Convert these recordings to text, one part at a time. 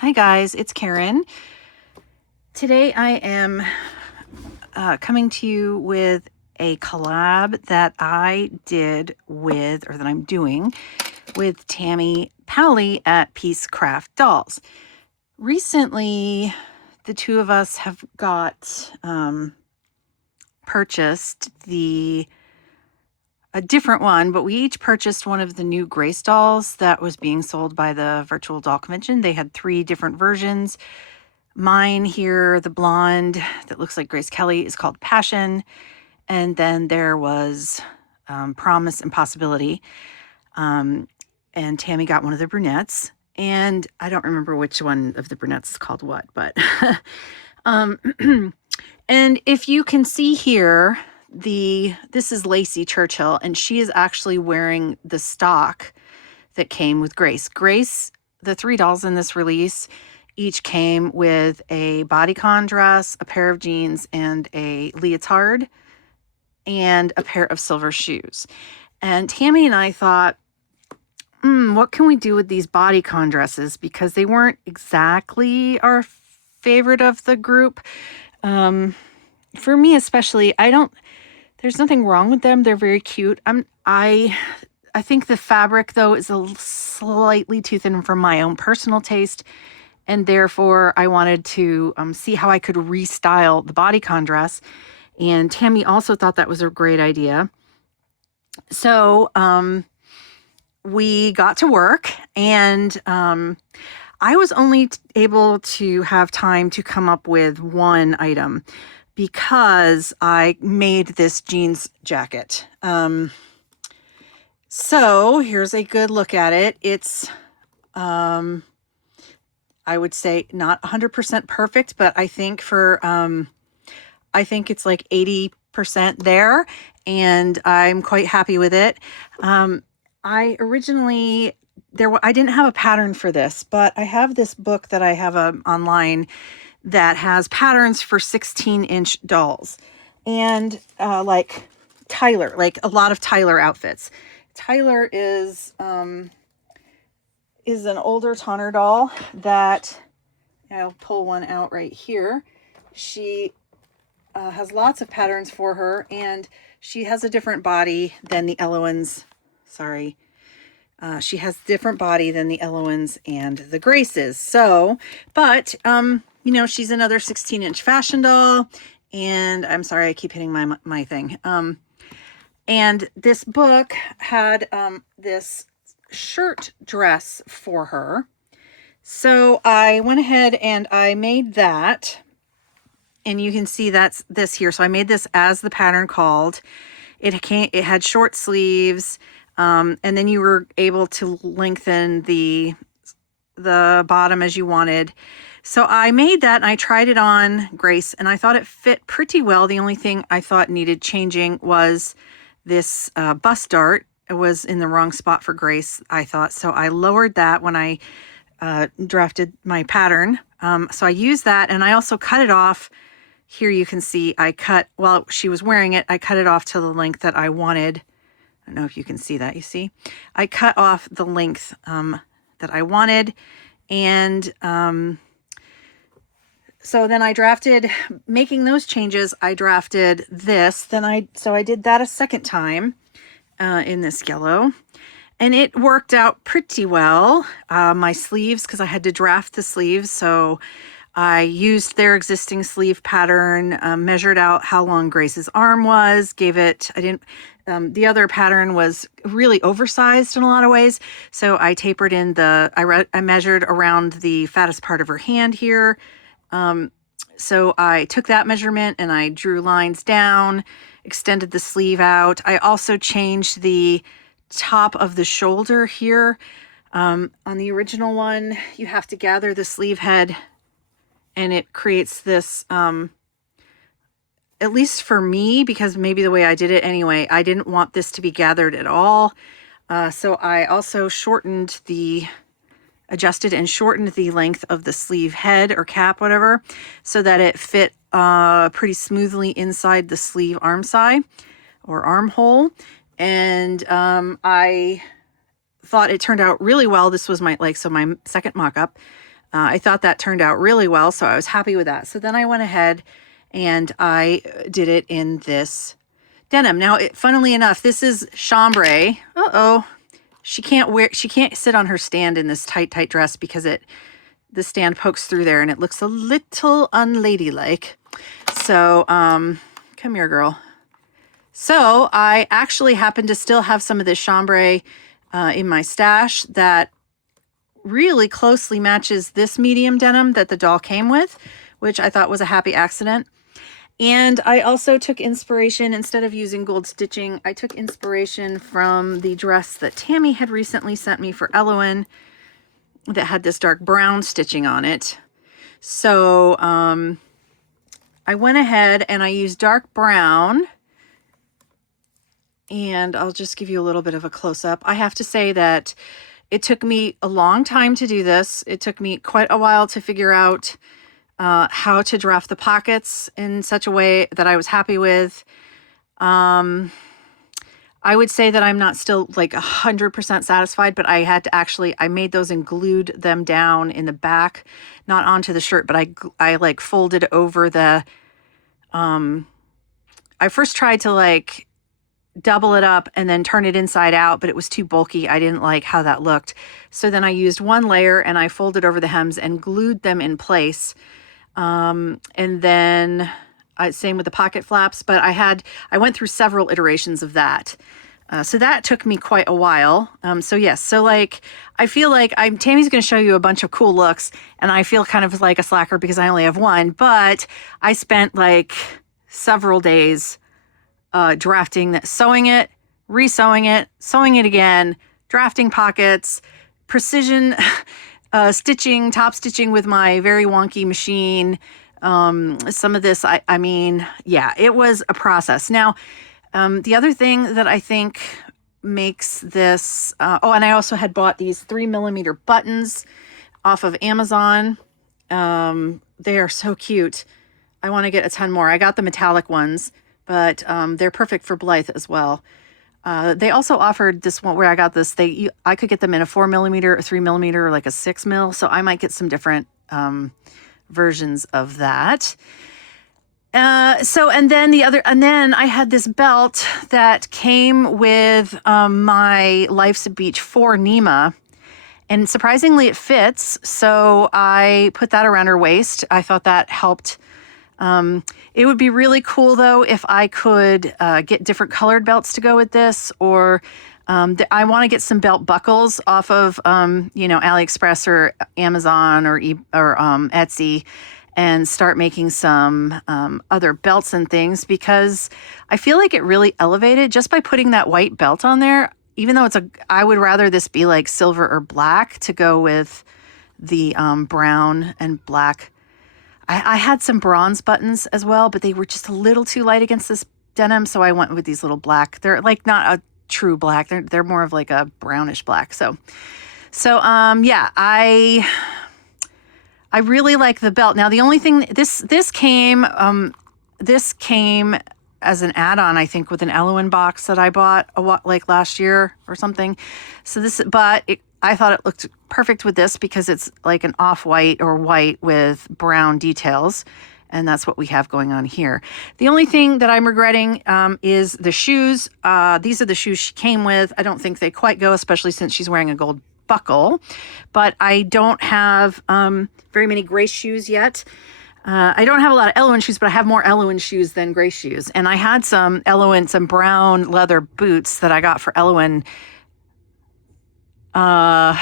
Hi guys, it's Karen. Today I am coming to you with a collab that I did with, or that I'm doing with Tammy Powley at Peace Craft Dolls. Recently, the two of us have got purchased a different one, but we each purchased one of the new Grace dolls that was being sold by the virtual doll convention. They had 3 different versions. Mine here, the blonde that looks like Grace Kelly, is called Passion. And then there was Promise and Possibility. And Tammy got one of the brunettes. And I don't remember which one of the brunettes is called what, but and if you can see here, this is Lacey Churchill, and she is actually wearing the stock that came with Grace. Grace, the 3 dolls in this release, each came with a bodycon dress, a pair of jeans, and a leotard, and a pair of silver shoes. And Tammy and I thought, what can we do with these bodycon dresses? Because they weren't exactly our favorite of the group. For me especially, there's nothing wrong with them. They're very cute. I think the fabric, though, is slightly too thin for my own personal taste. And therefore, I wanted to see how I could restyle the bodycon dress. And Tammy also thought that was a great idea. So we got to work, and I was only able to have time to come up with one item because I made this jeans jacket. So here's a good look at it. It's I would say not 100% perfect, but I think I think it's like 80% there, and I'm quite happy with it. I originally, I didn't have a pattern for this, but I have this book that I have online that has patterns for 16-inch dolls, and like a lot of Tyler outfits. Tyler is an older Tonner doll that, I'll pull one out right here. She has lots of patterns for her, and she has a different body than the Eloans. Sorry. She has different body than the Eloans and the Graces. So, but, she's another 16-inch fashion doll, and I'm sorry, I keep hitting my thing. And this book had this shirt dress for her. So I went ahead and I made that, and you can see that's this here. So I made this as the pattern called. It had short sleeves, and then you were able to lengthen the bottom as you wanted. So I made that, and I tried it on Grace, and I thought it fit pretty well. The only thing I thought needed changing was this bust dart. It was in the wrong spot for Grace, I thought. So I lowered that when I drafted my pattern. So I used that, and I also cut it off. Here you can see while she was wearing it, I cut it off to the length that I wanted. I don't know if you can see that. You see? I cut off the length that I wanted. And so then I drafted, making those changes, I drafted this. So I did that a second time in this yellow. And it worked out pretty well. My sleeves, because I had to draft the sleeves, so I used their existing sleeve pattern, measured out how long Grace's arm was, the other pattern was really oversized in a lot of ways, so I tapered in I measured around the fattest part of her hand here. So I took that measurement and I drew lines down, extended the sleeve out. I also changed the top of the shoulder here. On the original one, you have to gather the sleeve head, and it creates this, at least for me, because maybe the way I did it anyway, I didn't want this to be gathered at all. So I also adjusted and shortened the length of the sleeve head or cap, whatever, so that it fit pretty smoothly inside the sleeve armscye or armhole. And I thought it turned out really well. This was my second mock-up. I thought that turned out really well, so I was happy with that. So then I went ahead and I did it in this denim. Now, funnily enough, this is chambray. Uh-oh. She can't sit on her stand in this tight dress because the stand pokes through there and it looks a little unladylike. So, come here, girl. So I actually happen to still have some of this chambray in my stash that really closely matches this medium denim that the doll came with, which I thought was a happy accident. And I also took inspiration, instead of using gold stitching, I took inspiration from the dress that Tammy had recently sent me for Elowen that had this dark brown stitching on it. So I went ahead and I used dark brown, and I'll just give you a little bit of a close-up. I have to say that it took me a long time to do this. It took me quite a while to figure out how to draft the pockets in such a way that I was happy with. I would say that I'm not still like 100% satisfied, but I had to I made those and glued them down in the back, not onto the shirt, but I like folded over the, I first tried to like double it up and then turn it inside out, but it was too bulky. I didn't like how that looked. So then I used one layer and I folded over the hems and glued them in place. And then same with the pocket flaps, but I went through several iterations of that. So that took me quite a while. So yes, so like, I feel like Tammy's going to show you a bunch of cool looks, and I feel kind of like a slacker because I only have one, but I spent like several days drafting that, sewing it, resewing it, sewing it again, drafting pockets, precision stitching, top stitching with my very wonky machine. Some of this, I mean, yeah, it was a process. Now, the other thing that I think makes this, and I also had bought these 3mm buttons off of Amazon. They are so cute. I want to get a ton more. I got the metallic ones, but they're perfect for Blythe as well. They also offered this one where I got this. I could get them in a 4mm, a 3mm, or like a 6mm. So I might get some different versions of that. And then I had this belt that came with my Life's a Beach 4 Nema. And surprisingly, it fits. So I put that around her waist. I thought that helped. It would be really cool, though, if I could get different colored belts to go with this, or I want to get some belt buckles off of, AliExpress or Amazon or Etsy, and start making some other belts and things, because I feel like it really elevated just by putting that white belt on there. Even though I would rather this be like silver or black to go with the brown and black. I had some bronze buttons as well, but they were just a little too light against this denim, so I went with these little black. They're like not a true black. They're more of like a brownish black. So yeah, I really like the belt. Now the only thing this came as an add-on, I think, with an Elowen box that I bought like last year or something. So I thought it looked perfect with this because it's like an off-white or white with brown details. And that's what we have going on here. The only thing that I'm regretting is the shoes. These are the shoes she came with. I don't think they quite go, especially since she's wearing a gold buckle. But I don't have very many Grace shoes yet. I don't have a lot of Elowen shoes, but I have more Elowen shoes than Grace shoes. And I had some brown leather boots that I got for Elowen I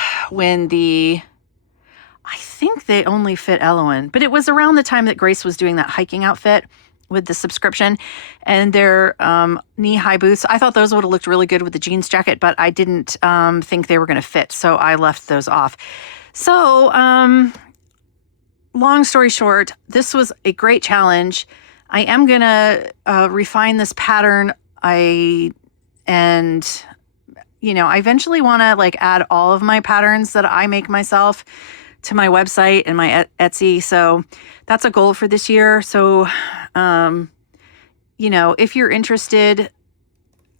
think they only fit Elowen, but it was around the time that Grace was doing that hiking outfit with the subscription, and their knee-high boots. I thought those would have looked really good with the jeans jacket, but I didn't think they were going to fit, so I left those off. So, long story short, this was a great challenge. I am going to refine this pattern. I eventually want to like add all of my patterns that I make myself to my website and my Etsy. So that's a goal for this year. So, if you're interested,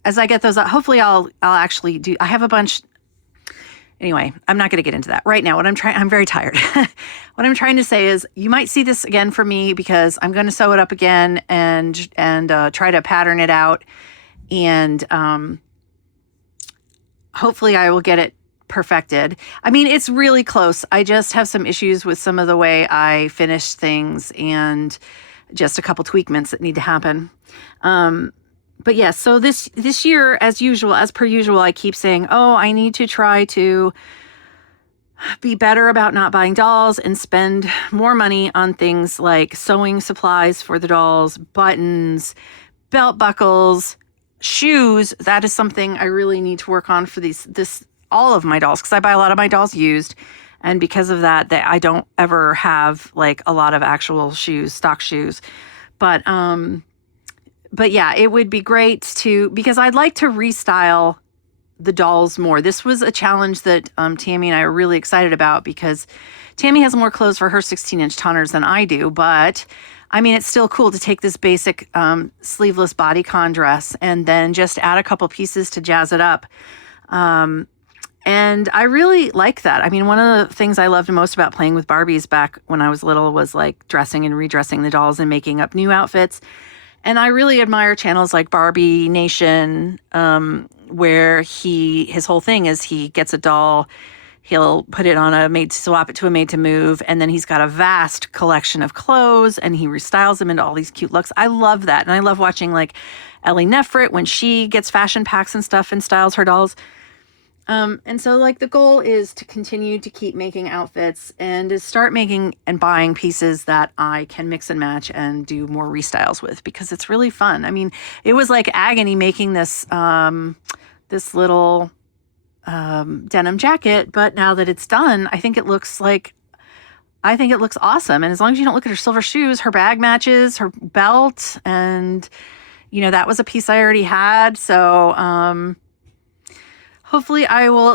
as I get those, hopefully I'll actually do, I have a bunch. Anyway, I'm not going to get into that right now. I'm very tired. What I'm trying to say is you might see this again for me because I'm going to sew it up again and try to pattern it out. And hopefully I will get it perfected. I mean, it's really close. I just have some issues with some of the way I finish things and just a couple tweakments that need to happen. But yes, so this year, as per usual, I keep saying, oh, I need to try to be better about not buying dolls and spend more money on things like sewing supplies for the dolls, buttons, belt buckles, shoes. That is something I really need to work on for all of my dolls, because I buy a lot of my dolls used. And because of that, I don't ever have like a lot of actual shoes, stock shoes. But yeah, it would be great because I'd like to restyle the dolls more. This was a challenge that Tammy and I are really excited about because Tammy has more clothes for her 16-inch tonners than I do. But I mean, it's still cool to take this basic sleeveless bodycon dress and then just add a couple pieces to jazz it up. And I really like that. I mean, one of the things I loved most about playing with Barbies back when I was little was like dressing and redressing the dolls and making up new outfits. And I really admire channels like Barbie Nation, where his whole thing is he gets a doll, he'll put it on swap it to a made to move, and then he's got a vast collection of clothes and he restyles them into all these cute looks. I love that. And I love watching like Ellie Nefrit when she gets fashion packs and stuff and styles her dolls. And so like the goal is to continue to keep making outfits and to start making and buying pieces that I can mix and match and do more restyles with, because it's really fun. I mean, it was like agony making this little denim jacket, but now that it's done, I think it looks awesome. And as long as you don't look at her silver shoes, her bag matches her belt, and that was a piece I already had. So hopefully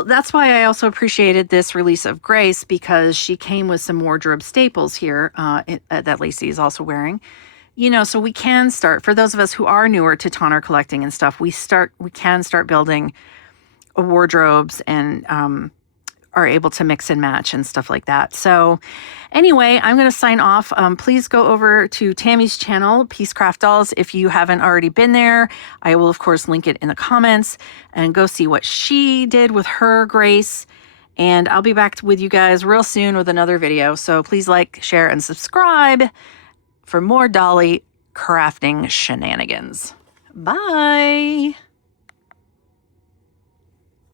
that's why I also appreciated this release of Grace, because she came with some wardrobe staples here that Lacey is also wearing. So we can start, for those of us who are newer to tonner collecting and stuff, we can start building wardrobes and are able to mix and match and stuff like that. So anyway, I'm going to sign off. Please go over to Tammy's channel, Peacecraft Dolls, if you haven't already been there. I will, of course, link it in the comments, and go see what she did with her Grace. And I'll be back with you guys real soon with another video. So please like, share, and subscribe for more dolly crafting shenanigans. Bye.